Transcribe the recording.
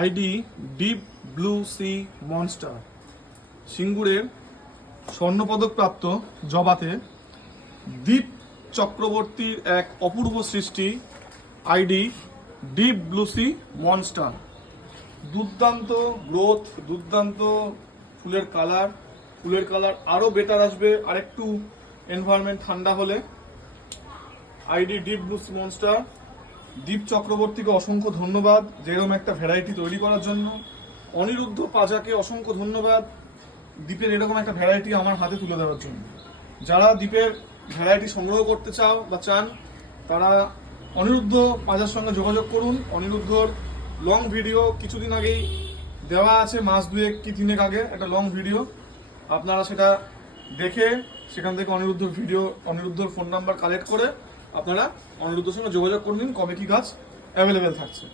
ID Deep Blue Sea Monster. সিঙ্গুরের স্বর্ণপদক প্রাপ্ত জবাতে দীপ চক্রবর্তীর এক অপূর্ব সৃষ্টি ID Deep Blue Sea Monster. দুর্দান্ত গ্রোথ, দুর্দান্ত ফুলের কালার আরও বেটার আসবে আর একটু এনভায়রনমেন্ট ঠান্ডা হলে। ID Deep Blue Sea Monster. Deep চক্রবর্তীকে অসংখ্য ধন্যবাদ যেরকম একটা ভ্যারাইটি তৈরি করার জন্য। অনিরুদ্ধ পাজাকে অসংখ্য ধন্যবাদ দ্বীপের এরকম একটা ভ্যারাইটি আমার হাতে তুলে দেওয়ার জন্য। যারা দ্বীপের ভ্যারাইটি সংগ্রহ করতে চাও বা চান তারা অনিরুদ্ধ পাজার সঙ্গে যোগাযোগ করুন। অনিরুদ্ধর লং ভিডিও কিছুদিন আগেই দেওয়া আছে, মাস দুয়েক কি তিনেক আগে একটা লং ভিডিও, আপনারা সেটা দেখে সেখান থেকে অনিরুদ্ধর ফোন নাম্বার কালেক্ট করে আপনারা অনিরুদ্ধর সঙ্গে যোগাযোগ করে নিন কবে কি গাছ অ্যাভেলেবেল থাকছে।